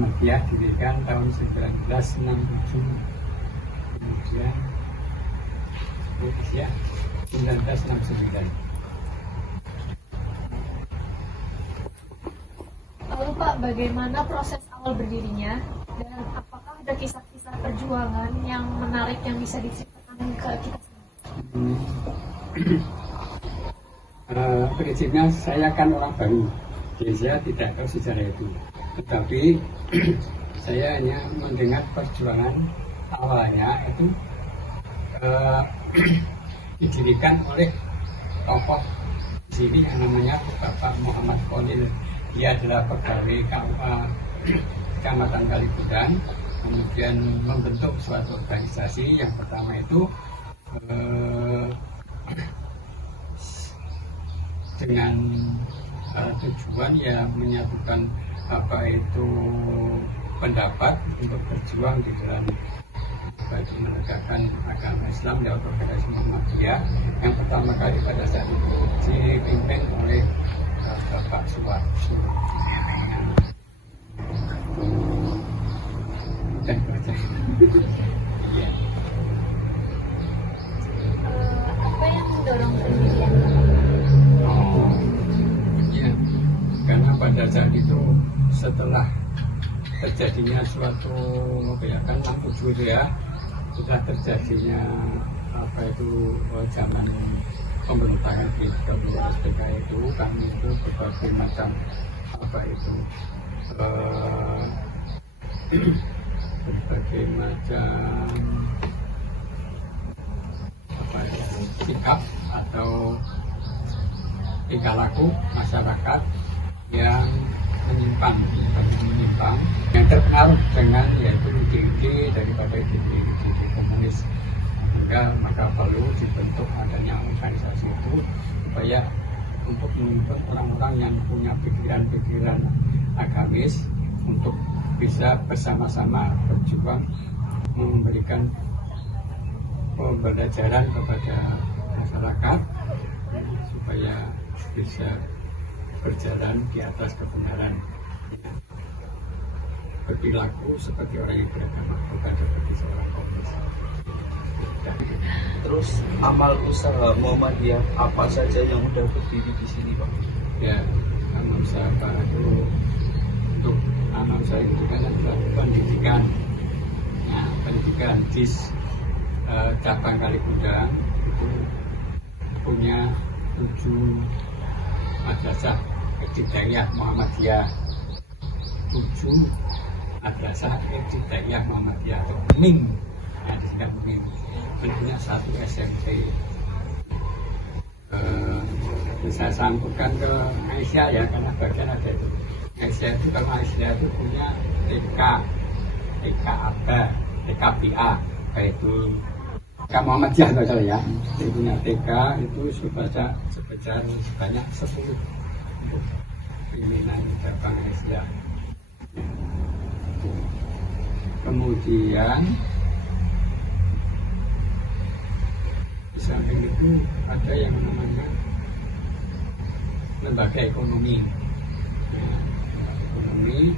Muhammadiyah didirikan tahun 1967, kemudian ya 1969. Lalu Pak, bagaimana proses awal berdirinya dan apakah ada kisah-kisah perjuangan yang menarik yang bisa diceritakan ke kita semua? Prinsipnya saya kan orang baru, jadi saya tidak tahu sejarah itu. Tetapi saya hanya mendengar perjuangan awalnya itu didirikan oleh tokoh di sini yang namanya Bapak Muhammad Kolil. Dia adalah pegawai KUA Kecamatan Kalikudan, kemudian membentuk suatu organisasi. Yang pertama itu dengan tujuan ya menyatukan apa itu pendapat untuk berjuang di dalam bagi menegakkan agama Islam dan organisasi Muhammadiyah. Yang pertama kali pada saat itu dipimpin oleh Bapak Suwarso dan kerja. Apa yang mendorong pendirian? Karena pada saat itu setelah terjadinya suatu kan 67 ya, setelah terjadinya apa itu zaman pemberontakan di SPK itu, kami itu berbagai macam apa itu berbagai macam apa ya, sikap atau tingkah laku masyarakat yang menyimpang yang terpengaruh dengan yaitu ide-ide daripada ide-ide komunis, sehingga maka perlu dibentuk adanya organisasi itu supaya untuk membentuk orang-orang yang punya pikiran-pikiran agamis untuk bisa bersama-sama berjuang memberikan pembelajaran kepada masyarakat supaya bisa berjalan di atas kebenaran, berperilaku seperti orang yang beragama, bukan seperti seorang komunis. Terus amal usaha Muhammadiyah apa saja yang udah berdiri di sini, Pak? Ya, amal usaha itu untuk amal usaha itu kan adalah pendidikan. Nah, pendidikan di cabang Kalikudan itu punya 7 madrasah ibtidaiyah Muhammadiyah, 7 madrasah ibtidaiyah Muhammadiyah atau MIM. Nah, disingkat MIM. Punya 1 SMP. Saya sambungkan ke Aisyah ya, karena bagian ada itu. Aisyah itu kalau Aisyah itu punya TK ABA, TK BA, yaitu TK Muhammadiyah kalau ya. Dia punya TK itu sebesar sebanyak 10 untuk pimpinan cabang Aisyah. Kemudian di samping itu ada yang namanya lembaga ekonomi. Nah, ekonomi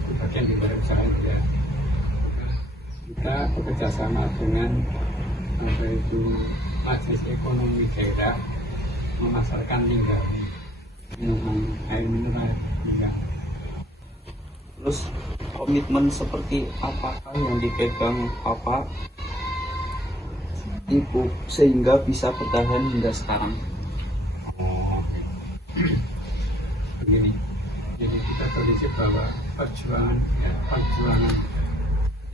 itu bagian di luar usaha ya. Kita bekerja sama dengan apa itu Majelis Ekonomi Daerah memasarkan limbah minuman air mineral limbah. Terus komitmen seperti apakah yang dipegang Bapak Ibu sehingga bisa bertahan hingga sekarang? Begini, jadi kita prinsip bahwa perjuangan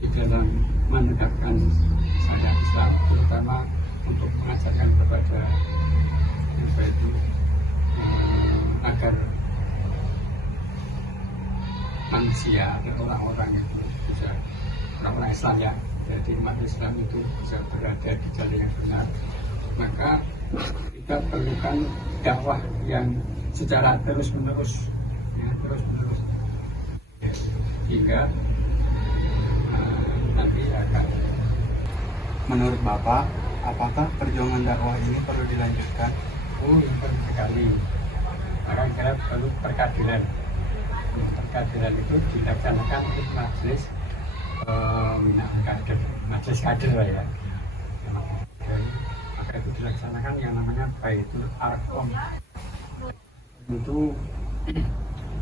di dalam menegakkan syariat Islam, terutama untuk mengajarkan kepada apa itu agar manusia dan orang-orang itu bisa, orang-orang Islam ya, jadi umat Islam itu bisa berada di jalan yang benar, maka kita perlukan dakwah yang secara terus-menerus ya, hingga nanti akan. Menurut Bapak, apakah perjuangan dakwah ini perlu dilanjutkan? Perlu sekali. Maka kita perlu perkeadilan. kehadiran itu dilaksanakan oleh majelis pembinaan kader, majelis kader lah ya. Dan maka itu dilaksanakan yang namanya Baitul Arqam. Itu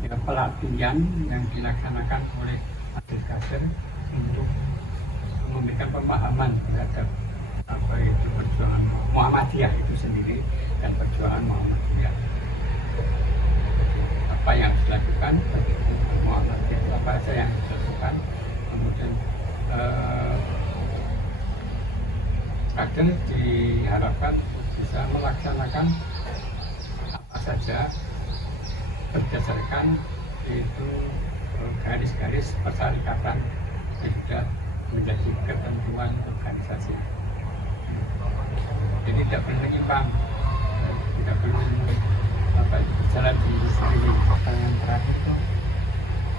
ya, pelatihan yang dilaksanakan oleh majelis kader untuk memberikan pemahaman terhadap apa itu perjuangan Muhammadiyah itu sendiri dan perjuangan Muhammadiyah. Apa yang harus dilakukan bagi Muhammadiyah, apa saja yang harus dilakukan, kemudian kader diharapkan bisa melaksanakan apa saja berdasarkan itu garis-garis persyaratan yang sudah menjadi ketentuan organisasi. Jadi tidak perlu menyimpang, tidak perlu berjalan di sini. Pertanyaan terakhir tuh,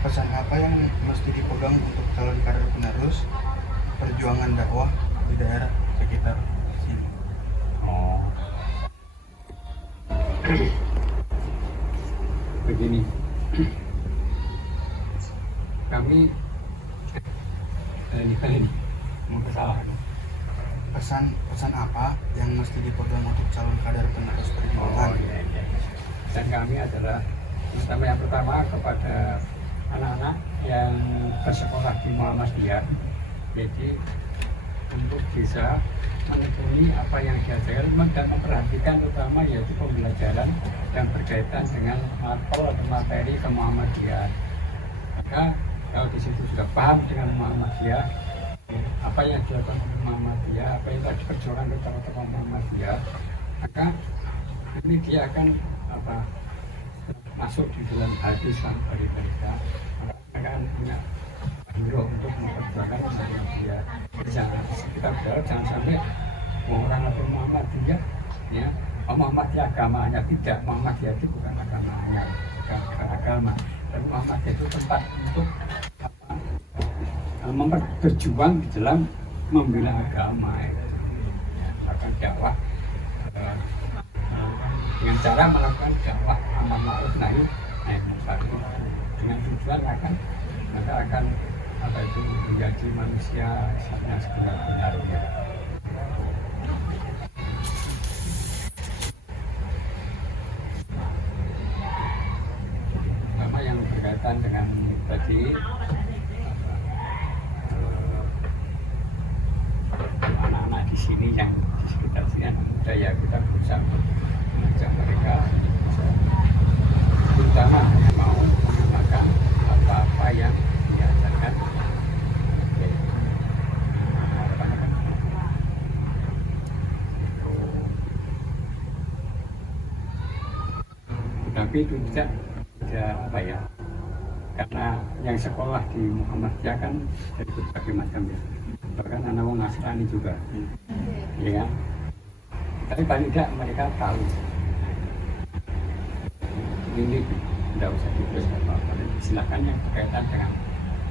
pesan apa yang mesti dipegang untuk calon kader penerus perjuangan dakwah di daerah sekitar sini? Oh, begini, kami ini mau kesalahan. Pesan apa yang mesti dipegang untuk calon kader penerus perjuangan? Iya. Dan kami adalah yang pertama kepada anak-anak yang bersekolah di Muhammadiyah, jadi untuk bisa menekuni apa yang diajarkan dan memperhatikan terutama yaitu pembelajaran yang berkaitan dengan materi ke Muhammadiyah. Maka kalau di situ sudah paham dengan Muhammadiyah, apa yang dilakukan oleh Muhammadiyah, apa yang telah diperjuangkan oleh tokoh-tokoh Muhammadiyah, maka ini dia akan masuk di dalam hati sampai mereka, maka mereka akan punya hero untuk memperjuangkan Muhammadiyah. Kita berharap jangan sampai orang atau Muhammadiyah, ya, Muhammadiyah agamanya tidak, Muhammadiyah itu bukan agamanya, bukan agama, dan Muhammadiyah itu tempat untuk berjuang di dalam membela agama, melakukan dakwah dengan cara melakukan dakwah amar ma'ruf nahi munkar dengan tujuan akan menjadi manusia yang sebenar-benarnya. Pertama yang berkaitan dengan tadi anak-anak di sini yang di sekitar sini anak muda, ya kita berusaha mengajak mereka terutama yang mau menggunakan apa-apa yang diajarkan. Tapi itu tidak apa ya, karena yang sekolah di Muhammadiyah kan dari berbagai macam ya, bahkan anak orang Nasrani juga, ya kan? Tapi paling tidak mereka tahu ini tidak usah ditulis apa-apa, silakan yang berkaitan dengan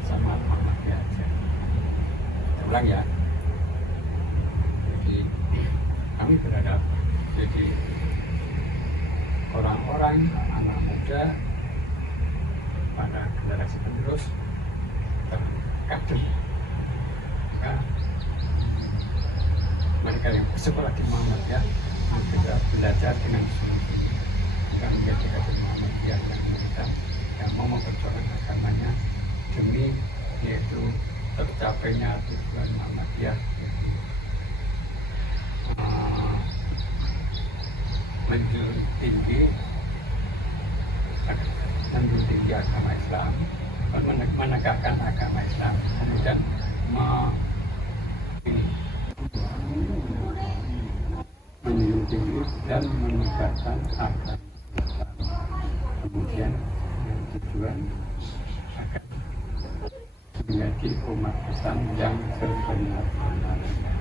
sama Muhammadiyah aja. Ulang ya. Jadi kami berharap jadi orang-orang anak muda pada generasi penerus kader, mereka yang bersekolah di Muhammadiyah bisa belajar dengan sungguh-sungguh, bukan menjadi kader Muhammadiyah yang mereka yang mau memperjuangkan agamanya demi yaitu tercapainya tujuan Muhammadiyah, menjunjung tinggi agama Islam, menegakkan agama Islam, kemudian menjunjung tinggi dan menegakkan agama Islam, kemudian tujuan akan menjadi umat Islam yang sebenar-benarnya.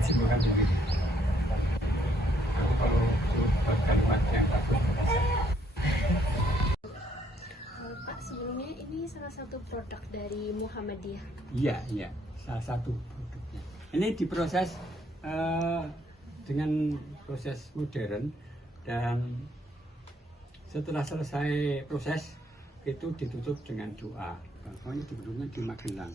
Semoga begitu. Kalau kalimat yang bagus. Pak, sebelumnya ini salah satu produk dari Muhammadiyah. Iya, salah satu produknya. Ini diproses dengan proses modern dan Setelah selesai proses itu ditutup dengan doa. Pokoknya ditutup di Magelang.